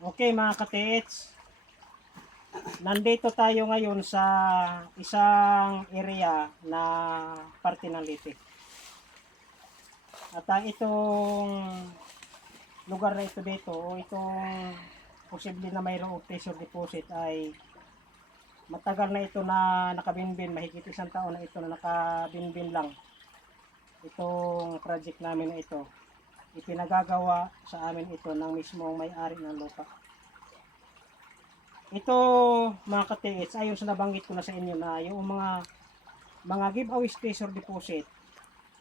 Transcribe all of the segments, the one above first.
Okay mga ka-TH, nandito tayo ngayon sa isang area na parte ng Leyte. At itong lugar na ito dito, o itong posible na mayroong pressure deposit ay matagal na ito na nakabinbin, mahigit isang taon na ito na nakabinbin lang. Itong project namin na ito, ipinagagawa sa amin ito ng mismong may-ari ng lupa. Ito mga ka-TH, ayon sa nabanggit ko na sa inyo na yung mga giveaway pressure deposit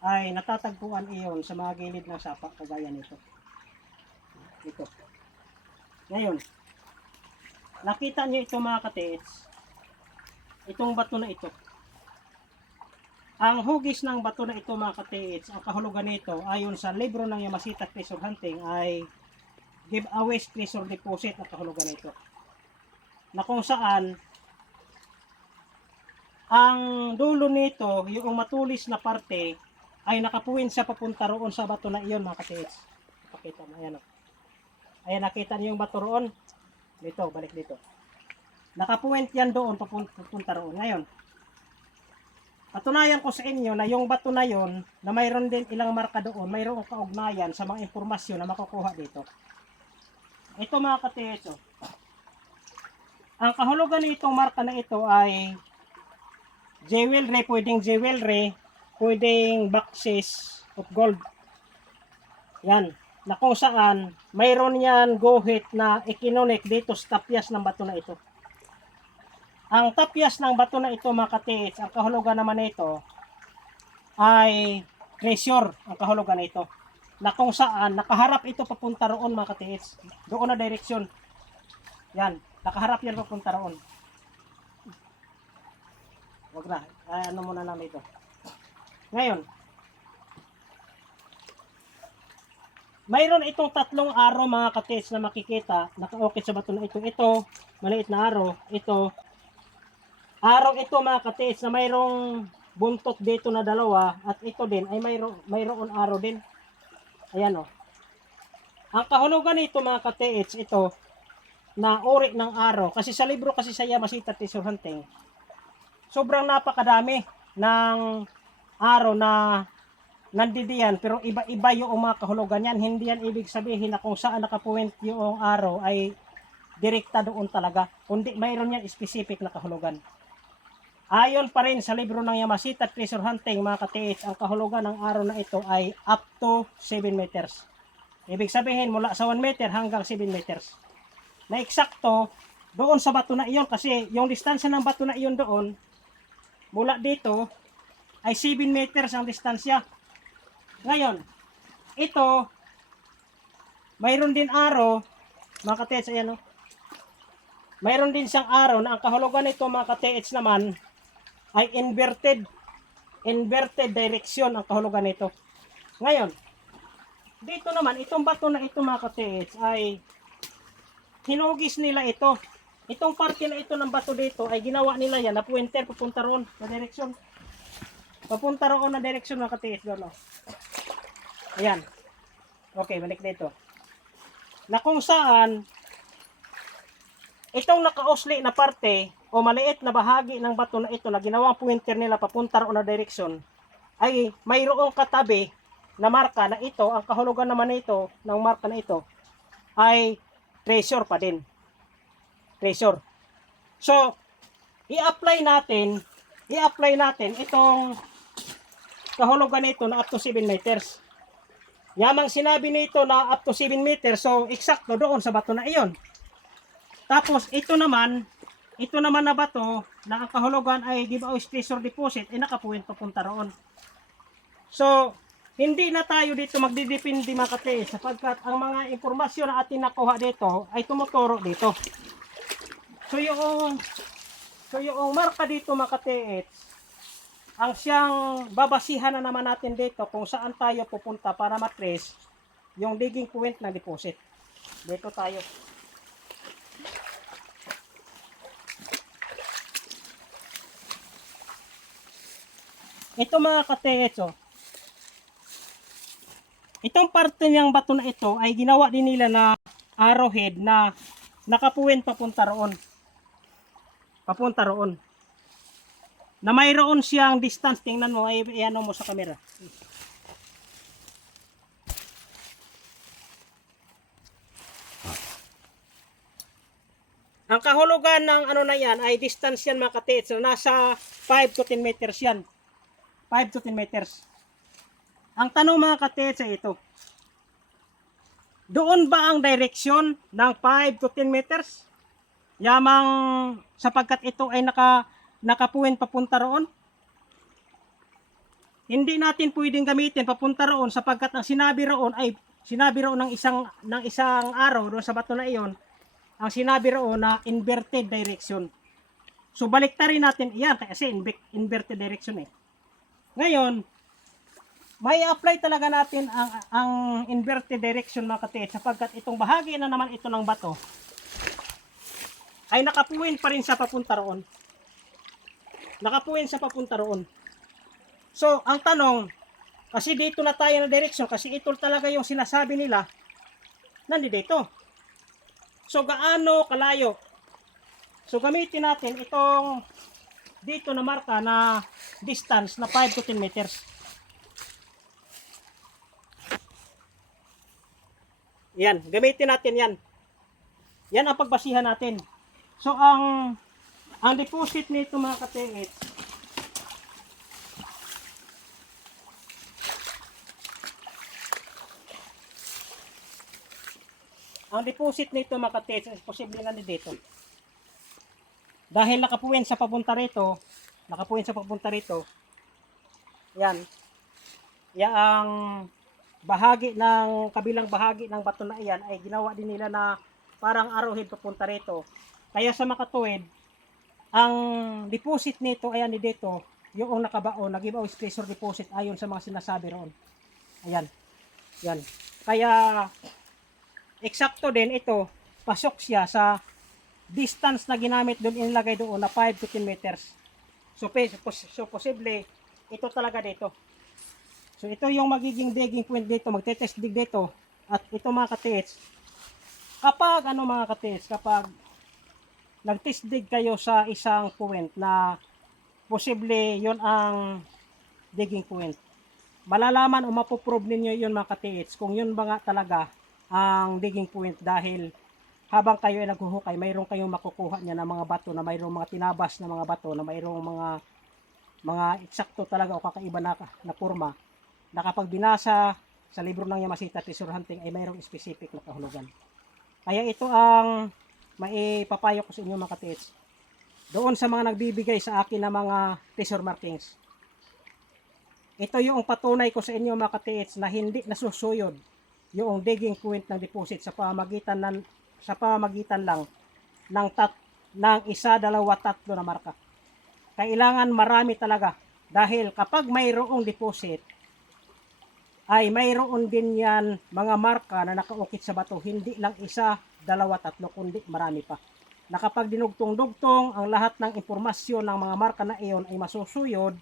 ay natatagpuan iyon sa mga gilid ng sapa kagaya nito. Ito. Ngayon, nakita niyo ito mga ka-TH, itong bato na ito. Ang hugis ng bato na ito mga ka-TH, ang kahulugan nito ayon sa libro ng Yamashita Treasure Hunting ay giveaway treasure deposit ang kahulugan nito. Na kung saan ang dulo nito, yung matulis na parte ay nakapuwin sa papunta roon sa bato na iyon mga ka-TH. Pakita mo, ayan o. Ayan, nakita niyo yung bato roon. Dito, balik dito. Nakapuwint yan doon, papunta roon. Ngayon, patunayan ko sa inyo na yung bato na yon na mayroon din ilang marka doon, mayroong kaugnayan sa mga impormasyon na makukuha dito. Ito mga ka-TH, oh. Ang kahulugan nitong marka na ito ay jewelry, pwedeng boxes of gold. Yan, na kung saan mayroon yan guhit na ikinunik dito sa tapyas ng bato na ito. Ang tapyas ng bato na ito mga ka-TH, ang kahulugan naman nito ay treasure, ang kahulugan nito. Na kung saan nakaharap ito papunta roon mga ka-TH, doon na direksyon. Yan, nakaharap yan papunta roon. Wag na, ano muna namin ito. Ngayon, mayroon itong tatlong araw mga ka-TH na makikita, naka-okay sa bato na ito. Ito, maliit na araw. Ito, araw ito mga ka-TH na mayroong buntot dito na dalawa. At ito din ay mayroon araw din. Ayan o. Ang kahulugan nito mga ka-TH, ito, na uri ng araw. Kasi sa libro kasi sa Yamashita Treasure Hunting, sobrang napakadami ng araw na nandidiyan, pero iba-iba yung mga kahulugan yan. Hindi yan ibig sabihin na kung saan nakapuwent yung araw ay direkta doon talaga, kundi mayroon yan specific na kahulugan. Ayon pa rin sa libro ng Yamashita Treasure Hunting mga ka-TH, ang kahulugan ng araw na ito ay up to 7 meters. Ibig sabihin mula sa 1 meter hanggang 7 meters. Na eksakto doon sa bato na iyon, kasi yung distansya ng bato na iyon doon mula dito ay 7 meters ang distansya. Ngayon, ito mayroon din araw mga ka-TH, ayan o. Mayroon din siyang araw na ang kahulugan nito mga ka-TH naman ay inverted direction ang kahulugan nito. Ngayon, dito naman itong bato na ito mga ka-TH ay hinugis nila ito. Itong parte na ito ng bato dito ay ginawa nila yan na pointer papunta roon na direksyon. Papunta roon na direksyon mga ka-TH doon. Oh. Ayan. Okay, balik dito. Na kung saan itong nakausli na parte o maliit na bahagi ng bato na ito na ginawang pointer nila papunta roon na direksyon ay mayroong katabi na marka na ito, ang kahulugan naman nito ng marka na ito ay treasure pa din. Treasure. So, i-apply natin itong kahulugan nito na up to 7 meters. Yamang sinabi nito na up to 7 meters, so eksakto doon sa bato na iyon. Tapos ito naman na bato na ang kahulugan ay giveaway treasure deposit ay nakapuwint papunta roon. So, hindi na tayo dito magdidepende mga ka-TH sapagkat ang mga impormasyon na ating nakuha dito ay tumuturo dito. So yung marka dito mga ka-TH, ang siyang babasihan na naman natin dito kung saan tayo pupunta para matrace yung digging point na deposit. Dito tayo. Ito mga ka-TH, oh. Itong parte niyang bato na ito ay ginawa din nila na arrowhead na nakapuwin papunta roon. Papunta roon. Na mayroon siyang distance, tingnan mo, ay ano mo sa camera. Ang kahulugan ng ano na yan ay distance yan mga katits, na nasa 5 to 10 meters yan. 5 to 10 meters. Ang tanong mga katits ay ito. Doon ba ang direksyon ng 5 to 10 meters? Yamang sapagkat ito ay nakapuwin papunta roon? Hindi natin pwedeng gamitin papunta roon sapagkat ang sinabi roon ng isang araw doon sa bato na iyon, ang sinabi roon na inverted direction. So baliktarin natin iyan kasi inverted direction eh. Ngayon, may apply talaga natin ang inverted direction mga katiit sapagkat itong bahagi na naman ito ng bato ay nakapuwin pa rin sa papunta roon. Nakapuwin sa papunta roon. So, ang tanong, kasi dito na tayo na direksyon, kasi ito talaga yung sinasabi nila, nandito. So, gaano kalayo? So, gamitin natin itong dito na marka na distance na 5 to 10 meters. Yan, gamitin natin yan. Yan ang pagbasihan natin. So, ang deposit nito mga katiit, mga katiit, posible na dito. Dahil nakapuwin sa papunta rito, yan, ang bahagi ng kabilang bahagi ng bato na iyan ay ginawa din nila na parang arrowhead papunta rito. Kaya sa makatuwid, ang deposit nito ayan dito, yung nakabaon, nag-giveaway pressure deposit ayon sa mga sinasabi roon. Ayan. Yan. Kaya eksakto din ito, pasok siya sa distance na ginamit doon, inilagay doon na 5 to 10 meters. So posible ito talaga dito. So ito yung magiging digging point dito, magte-test dig dito. At ito mga katiits, kapag kapag nag-test dig kayo sa isang point na posible yon ang digging point, malalaman o mapoprove ninyo yun mga katiits kung yun ba nga talaga ang digging point, dahil habang kayo ay naghuhukay, mayroon kayong makukuha niya ng mga bato na mayroong mga tinabas na mga bato na mayroong mga eksakto talaga o kakaiba na porma, na kapag binasa sa libro ng Yamashita Treasure Hunting ay mayroong specific na kahulugan. Kaya ito ang maipapayo ko sa inyo mga katiits. Doon sa mga nagbibigay sa akin ng mga treasure markings, ito yung patunay ko sa inyo mga katiits na hindi nasusuyod yung digging point ng deposit sa pamamagitan lang ng isa, dalawa, tatlo na marka. Kailangan marami talaga, dahil kapag mayroong deposit ay mayroon din yan mga marka na nakaukit sa bato, hindi lang isa, dalawa, tatlo, kundi marami pa. Na kapag dinugtong-dugtong ang lahat ng impormasyon ng mga marka na iyon ay masusuyod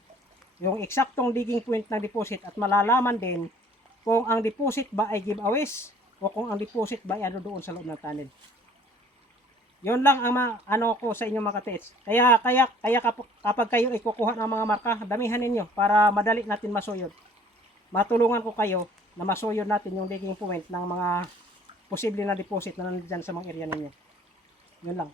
yung eksaktong digging point ng deposit, at malalaman din kung ang deposit ba ay giveaways o kung ang deposit ba ay ano doon sa loob ng tunnel. Yun lang ang ko sa inyo mga katiits. Kaya kapag kayo ay kukuha ng mga marka, damihan ninyo para madali natin masuyod. Matulungan ko kayo na masuyod natin yung digging point ng mga posible na deposit na nandiyan sa mga area ninyo. Yun lang.